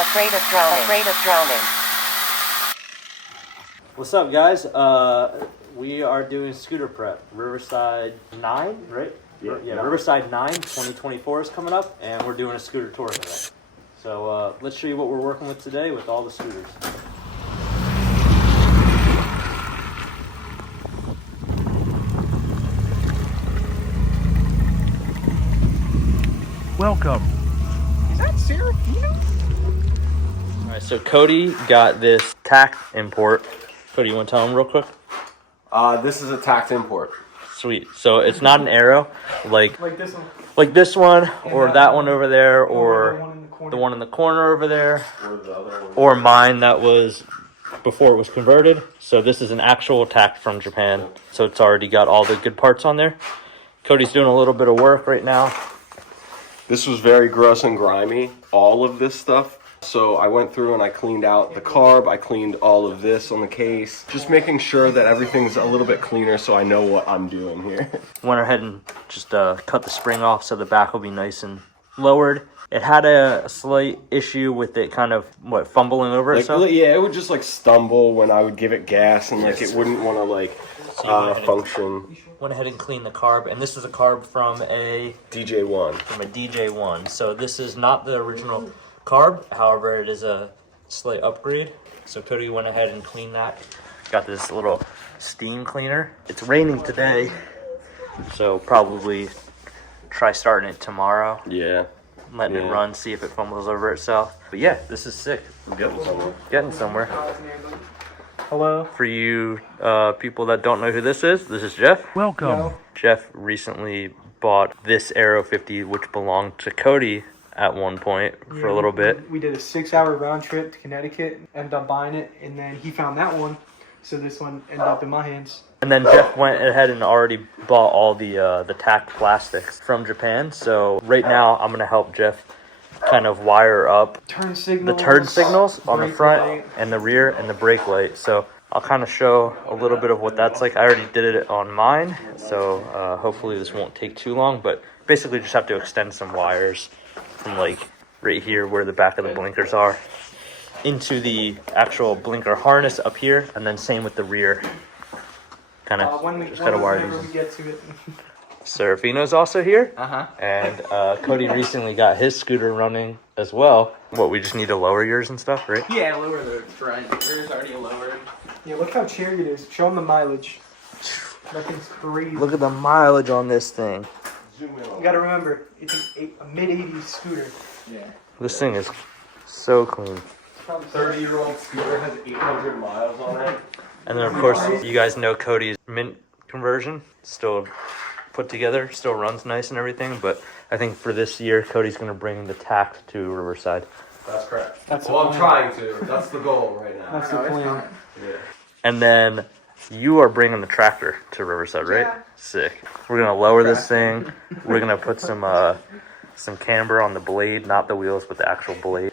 Afraid of drowning. Afraid of drowning. What's up, guys? We are doing scooter prep. Riverside 9, right? Yeah, Riverside 9 2024 is coming up, and we're doing a scooter tour today. So let's show you what we're working with today with all the scooters. Welcome. Is that Serafino? All right, so Cody got this tact import. Cody, you want to tell him real quick? This is a tact import. Sweet. So it's not an arrow, like this one. like this one, or that one over there, or the the one in the corner over there, Or the other one. or mine that was before it was converted. So this is an actual tact from Japan. So it's already got all the good parts on there. Cody's doing a little bit of work right now. This was very gross and grimy, all of this stuff. So I went through and I cleaned out the carb, I cleaned all of this on the case. Just making sure that everything's a little bit cleaner so I know what I'm doing here. Went ahead and just cut the spring off so the back will be nice and lowered. It had a slight issue with it kind of, fumbling over itself? Yeah, it would just like stumble when I would give it gas and like it wouldn't want to like function. Went ahead and cleaned the carb, and this is a carb from a DJ1. DJ1. So this is not the original carb, however, it is a slight upgrade. So Cody went ahead and cleaned that. Got this little steam cleaner. It's raining today, so probably try starting it tomorrow. Yeah. Letting it run, see if it fumbles over itself. But yeah, this is sick. I'm getting somewhere. Getting somewhere. Hello. For you people that don't know who this is Jeff. Welcome. No. Jeff recently bought this Aero 50, which belonged to Cody at one point for a little bit. We did a 6-hour round trip to Connecticut, ended up buying it, and then he found that one, so this one ended up in my hands. And then Jeff went ahead and already bought all the tact plastics from Japan. So right now I'm gonna help Jeff kind of wire up the turn signals on the front and the rear and the brake light. So I'll kind of show a little bit of what that's like. I already did it on mine, so hopefully this won't take too long, but basically just have to extend some wires from like right here where the back of the blinkers are into the actual blinker harness up here, and then same with the rear. Kind of just gotta wire these in. Get to it. Serafino's also here. And Cody recently got his scooter running as well. What, we just need to lower yours and stuff, right? Yeah, lower the front. Yours already lowered. Yeah, look how cherry it is. Show them the mileage. That thing's crazy. Look at the mileage on this thing. You gotta remember, it's a mid-80s scooter. Yeah. This thing is so clean. 30-year-old scooter has 800 miles on it. And then of course, you guys know Cody's mint conversion. Still put together, still runs nice and everything, but I think for this year, Cody's gonna bring the tact to Riverside. That's correct. I'm trying to. That's the goal right now. That's the plan. Yeah. And then you are bringing the tractor to Riverside, right? Yeah. Sick. We're gonna lower this thing. We're gonna put some camber on the blade, not the wheels, but the actual blade.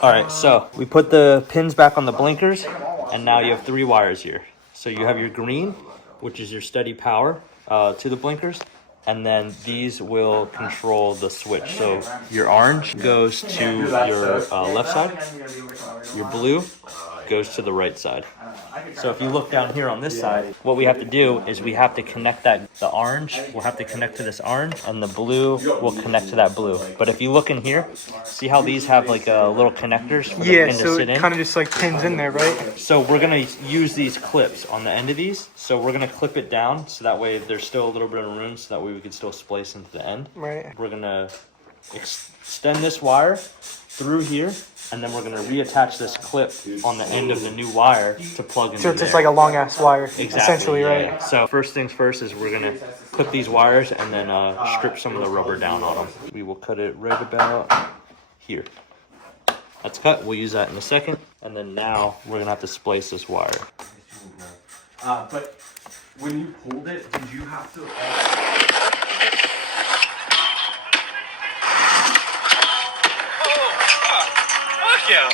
All right, so we put the pins back on the blinkers, and now you have 3 wires here. So you have your green, which is your steady power to the blinkers, and then these will control the switch. So your orange goes to your left side, your blue goes to the right side. So if you look down here on this side, what we have to do is we have to connect the orange will have to connect to this orange, and the blue will connect to that blue. But if you look in here, see how these have like little connectors for the pin to so sit it in? kind of just like pins in there, right? So we're gonna use these clips on the end of these. So we're gonna clip it down so that way there's still a little bit of room, so that way we can still splice into the end. Right. We're gonna extend this wire through here, and then we're gonna reattach this clip on the end of the new wire to plug into So it's there. just like a long ass wire, Exactly, essentially, yeah, right? yeah. So first things first is we're gonna clip these wires and then strip some of the rubber down on them. We will cut it right about here. That's cut. We'll use that in a second. And then now we're gonna have to splice this wire. But when you pulled it, did you have to? Fuck yeah!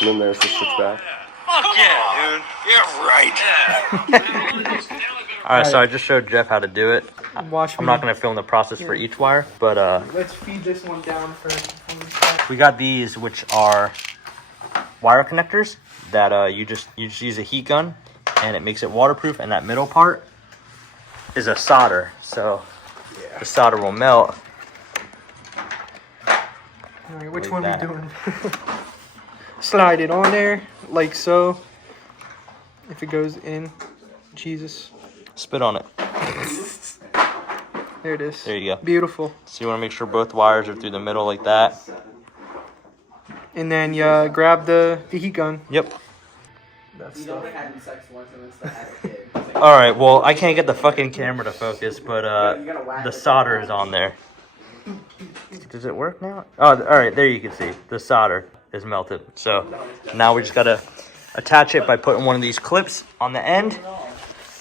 And then there's the switch back. Fuck yeah, dude! Yeah, right. Yeah. All right, so I just showed Jeff how to do it. Watch I'm me. not going to film the process for each wire, but Let's feed this one down first. we got these, which are wire connectors that you just use a heat gun, and it makes it waterproof. And that middle part is a solder, so the solder will melt. All right, which Like one are that. we doing? Slide it on there like so. If it goes in, Jesus. Spit on it. There it is. There you go. Beautiful. So you want to make sure both wires are through the middle like that. And then you grab the heat gun. Yep. That's You stuff. know, having sex once and then still had a kid. It's like, All right. Well, I can't get the fucking camera to focus, but you gotta whack the it. solder is on there. Does it work now? Oh, all right. There you can see the solder is melted. So now we just gotta attach it by putting one of these clips on the end,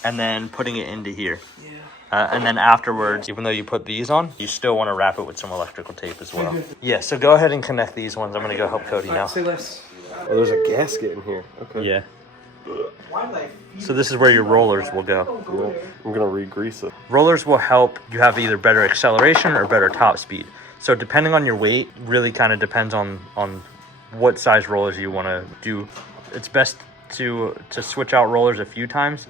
and then putting it into here. And then afterwards, even though you put these on, you still want to wrap it with some electrical tape as well. Yeah. So go ahead and connect these ones. I'm gonna go help Cody now. Say less. Oh, there's a gasket in here. Okay. Yeah. So this is where your rollers will go. Cool. I'm gonna re-grease it. Rollers will help you have either better acceleration or better top speed. So depending on your weight, really kind of depends on what size rollers you want to do. It's best to switch out rollers a few times.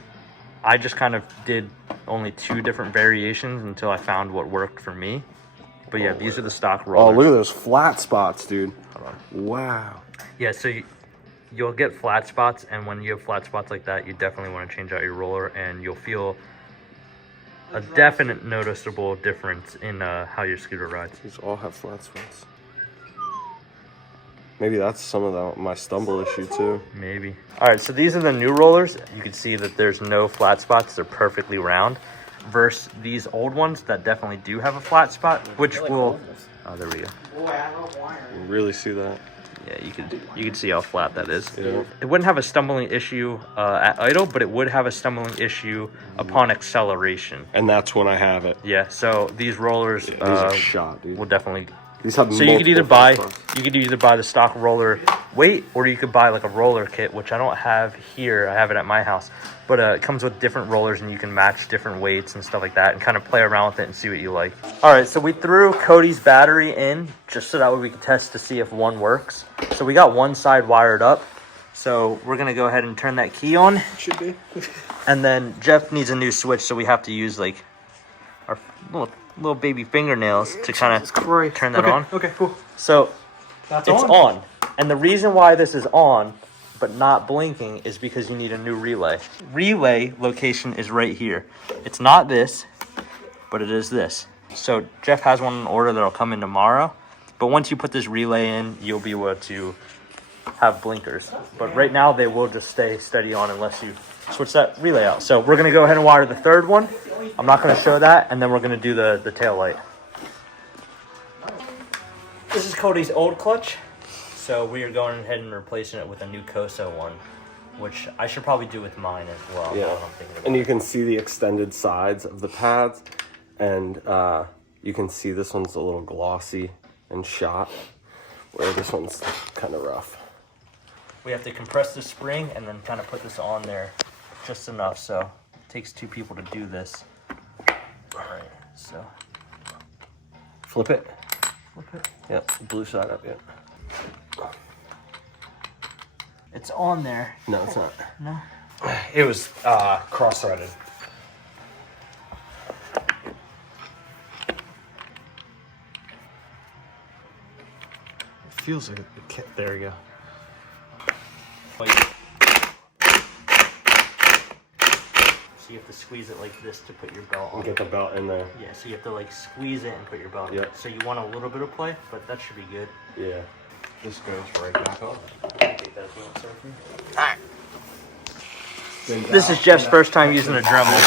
I just kind of did only 2 different variations until I found what worked for me. But yeah, these are the stock Oh, rollers. look at those flat spots, dude. Wow. Yeah, so you'll get flat spots, and when you have flat spots like that, you definitely want to change out your roller, and you'll feel a definite noticeable difference in how your scooter rides. These all have flat spots. Maybe that's some of my stumble issue too. Maybe. All right, so these are the new rollers. You can see that there's no flat spots. They're perfectly round. Versus these old ones that definitely do have a flat spot, which will... Oh, there we go. Boy, I love wiring. You really see that? Yeah, you can see how flat that is. Yeah. It wouldn't have a stumbling issue at idle, but it would have a stumbling issue upon acceleration. And that's when I have it. Yeah, so these rollers These are shot, dude. will definitely... These have So you could either multiple buy flat spots. the stock roller weight, or you could buy like a roller kit, which I don't have here. I have it at my house, but it comes with different rollers, and you can match different weights and stuff like that, and kind of play around with it and see what you like. All right, so we threw Cody's battery in just so that way we could test to see if one works. So we got one side wired up. So we're gonna go ahead and turn that key on, Should be. and then Jeff needs a new switch, so we have to use like our little baby fingernails to kind of Christ. turn that Okay, on. Okay, cool. So That's it's on. And the reason why this is on but not blinking is because you need a new relay. Relay location is right here. It's not this, but it is this. So Jeff has one in order that'll come in tomorrow. But once you put this relay in, you'll be able to have blinkers. But right now they will just stay steady on unless you switch that relay out. So we're gonna go ahead and wire the third one. I'm not gonna show that, and then we're gonna do the tail light. This is Cody's old clutch. So we are going ahead and replacing it with a new Koso one, which I should probably do with mine as well. Yeah. now that I'm thinking about And it. you can see the extended sides of the pads, and you can see this one's a little glossy and shot, where this one's kind of rough. We have to compress the spring and then kind of put this on there just enough. So it takes 2 people to do this. All right, so Flip it. flip it. Yep, blue side up, yeah. It's on there. No, it's not. No. It was cross-threaded. It feels like it. There you go. So you have to squeeze it like this to put your belt on. Get the belt in there. Yeah, so you have to like squeeze it and put your belt in. Yep. So you want a little bit of play, but that should be good. Yeah. This goes right back on. Alright. This is Jeff's first time using a Dremel.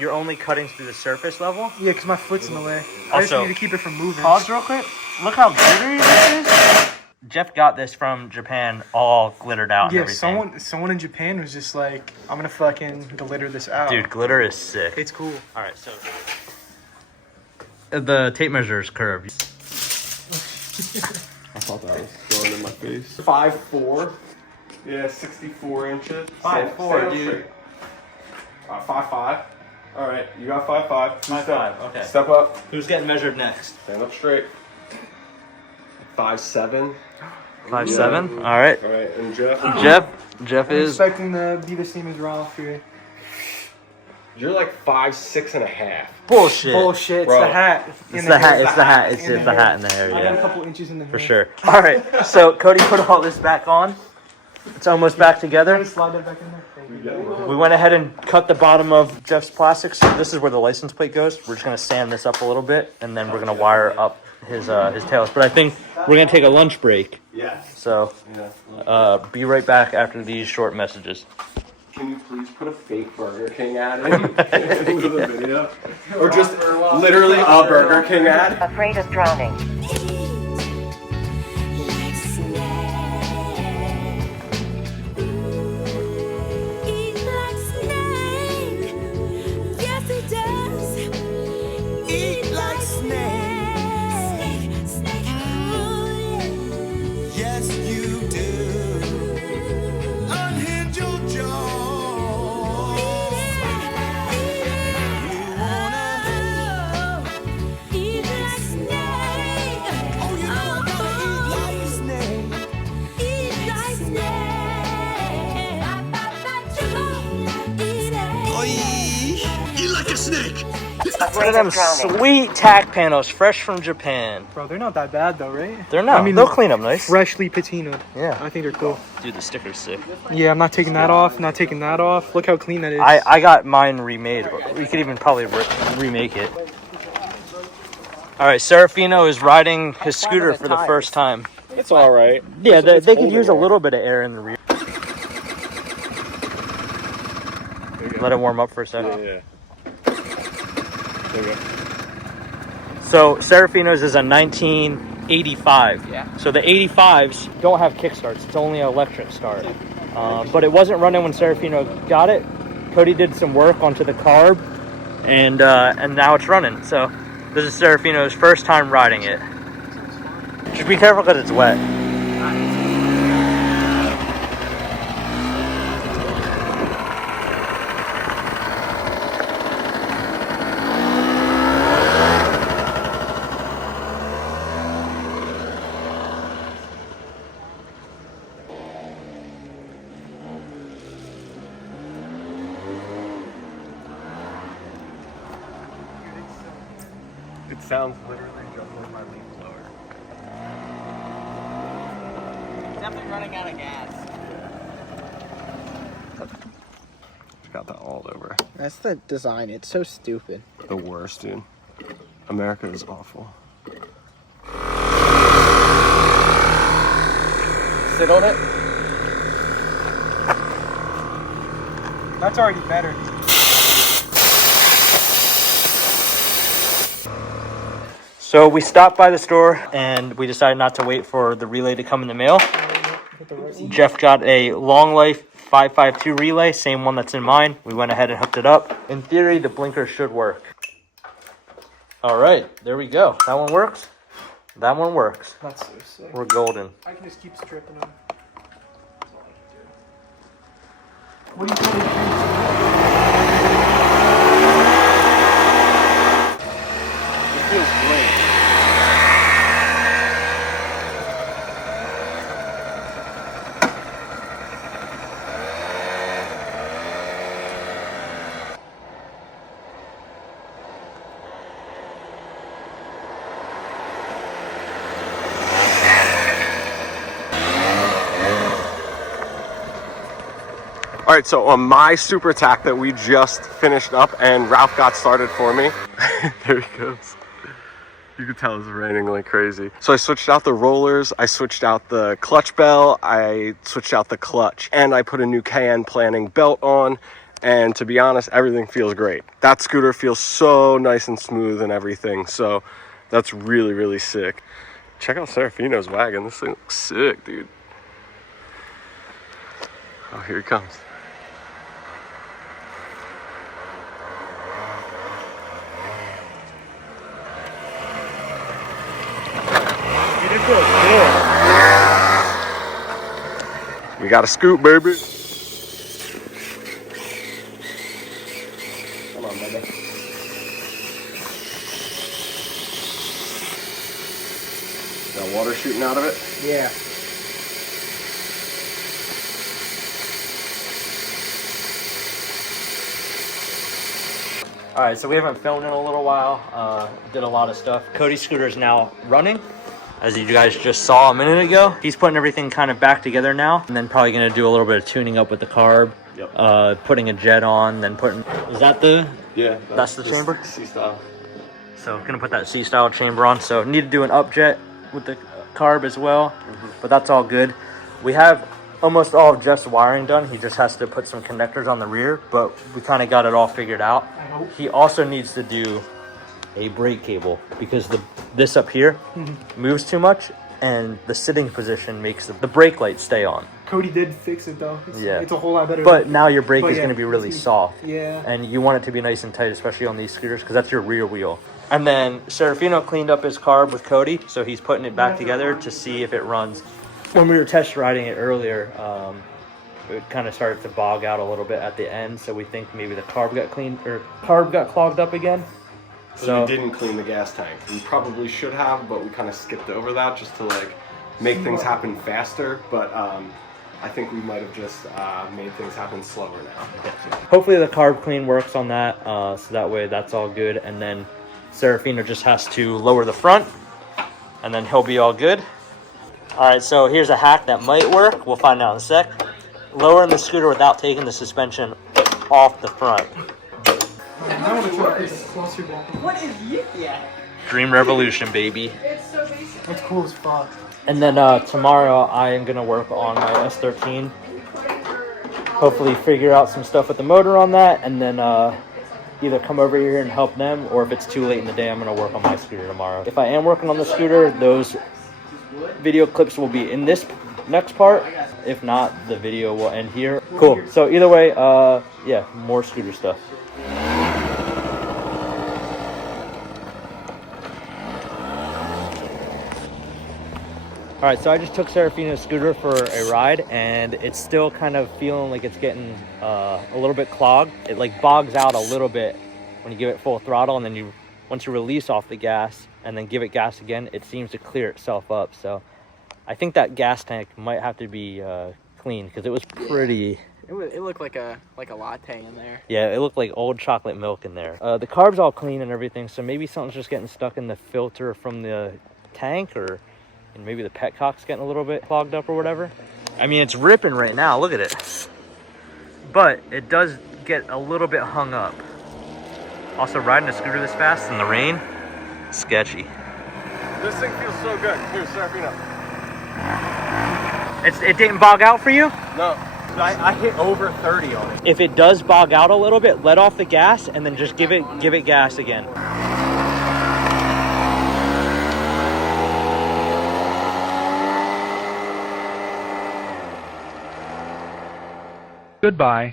You're only cutting through the surface level. Yeah, because my foot's in the way. I just Also, need to keep it from moving. Pause real quick. Look how glittery this is. Jeff got this from Japan, all glittered out and Yeah, everything. someone in Japan was just like, I'm gonna fucking glitter this out. Dude, glitter is sick. It's cool. Alright, so the tape measure is curved. I thought that was going in my face. 5'4". Yeah, 64 inches. 5'4", Stand dude. straight. 5'5". All right, you got 5'5". 5'5", okay. Step up. Who's getting measured next? Stand up straight. 5'7". 5'7". All right. All right, and Jeff. Jeff I'm is. expecting to be the same as Ralph here. You're like 5'6.5". Bullshit. Bullshit, it's Bro. the hat. It's the hat. It's the hat. It's In the the hat in the hair. I got a Yeah, couple inches in the hair. for sure. All right. So Cody put all this back on. It's almost back together. Can you slide that back in there? Thank you. We went ahead and cut the bottom of Jeff's plastic. So this is where the license plate goes. We're just gonna sand this up a little bit, and then we're gonna wire up his tails. But I think we're gonna take a lunch break. Yeah. So be right back after these short messages. Can you please put a fake Burger King ad into the video? Or just literally a Burger King ad? Afraid of drowning. Look at them sweet tack panels, fresh from Japan. Bro, they're not that bad though, right? They're not. I mean, They'll clean them nice. Freshly patinaed. Yeah. I think they're cool. Dude, the sticker's sick. Yeah, I'm not taking that off. Not taking that off. Look how clean that is. I got mine remade. We could even probably remake it. All right, Serafino is riding his scooter for the first time. It's all right. Yeah, they could use a little bit of air in the rear. Let it warm up for a second. Yeah. There we go. So Serafino's is a 1985. Yeah. So the 85s don't have kickstarts. It's only an electric start. But it wasn't running when Serafino got it. Cody did some work onto the carb, and now it's running. So this is Serafino's first time riding it. Just be careful because it's wet. It sounds literally just like my leaf blower. Definitely running out of gas. It's got that all over. That's the design. It's so stupid. The worst, dude. America is awful. Sit on it. That's already better. So we stopped by the store and we decided not to wait for the relay to come in the mail. Jeff got a long life 552 relay, same one that's in mine. We went ahead and hooked it up. In theory, the blinker should work. All right, there we go. That one works. That one works. That's so sick. We're golden. I can just keep stripping them. That's all I can do. What do you think? It feels great. All right, so on my super tack that we just finished up and Ralph got started for me, there he goes. You can tell it's raining like crazy. So I switched out the rollers, I switched out the clutch bell, I switched out the clutch, and I put a new Cayenne planning belt on. And to be honest, everything feels great. That scooter feels so nice and smooth and everything. So that's really, really sick. Check out Serafino's wagon. This thing looks sick, dude. Oh, here he comes. We gotta scoop, baby. Come on, baby. Got water shooting out of it? Yeah. All right, so we haven't filmed in a little while. Did a lot of stuff. Cody's scooter is now running, as you guys just saw a minute ago. He's putting everything kind of back together now, and then probably gonna do a little bit of tuning up with the carb. Yep. Putting a jet on, then putting. Is that the? Yeah. That's the chamber. C-style. So gonna put that C-style chamber on. So need to do an up jet with the carb as well, but that's all good. We have almost all of Jeff's wiring done. He just has to put some connectors on the rear, but we kind of got it all figured out. He also needs to do a brake cable because this up here moves too much, and the sitting position makes the brake light stay on. Cody did fix it though. It's a whole lot better. But now your brake is going to be really soft. Yeah. And you want it to be nice and tight, especially on these scooters, because that's your rear wheel. And then Serafino cleaned up his carb with Cody, so he's putting it back together to see if it runs. When we were test riding it earlier, it kind of started to bog out a little bit at the end, so we think maybe the carb got clogged up again. So we didn't clean the gas tank. We probably should have, but we kind of skipped over that just to like make things happen faster. But I think we might have just made things happen slower now. Hopefully the carb clean works on that, so that way that's all good. And then Serafino just has to lower the front, and then he'll be all good. All right, so here's a hack that might work. We'll find out in a sec. Lowering the scooter without taking the suspension off the front. I want to try this closer down. What is you? Yeah. Dream Revolution, baby. It's so basic. That's cool as fuck. And then tomorrow I am gonna work on my S13. Hopefully figure out some stuff with the motor on that, and then either come over here and help them, or if it's too late in the day, I'm gonna work on my scooter tomorrow. If I am working on the scooter, those video clips will be in this next part. If not, the video will end here. Cool. So either way, yeah, more scooter stuff. All right, so I just took Serafino's scooter for a ride, and it's still kind of feeling like it's getting a little bit clogged. It like bogs out a little bit when you give it full throttle, and then once you release off the gas and then give it gas again, it seems to clear itself up. So I think that gas tank might have to be cleaned because it was pretty. It looked like a latte in there. Yeah, it looked like old chocolate milk in there. The carb's all clean and everything, so maybe something's just getting stuck in the filter from the tank, and maybe the petcock's getting a little bit clogged up or whatever. I mean, it's ripping right now. Look at it. But it does get a little bit hung up. Also, riding a scooter this fast in the rain, sketchy. This thing feels so good. Here, Serafino. It didn't bog out for you? No, I hit over 30 on it. If it does bog out a little bit, let off the gas and then just give it gas again. Goodbye.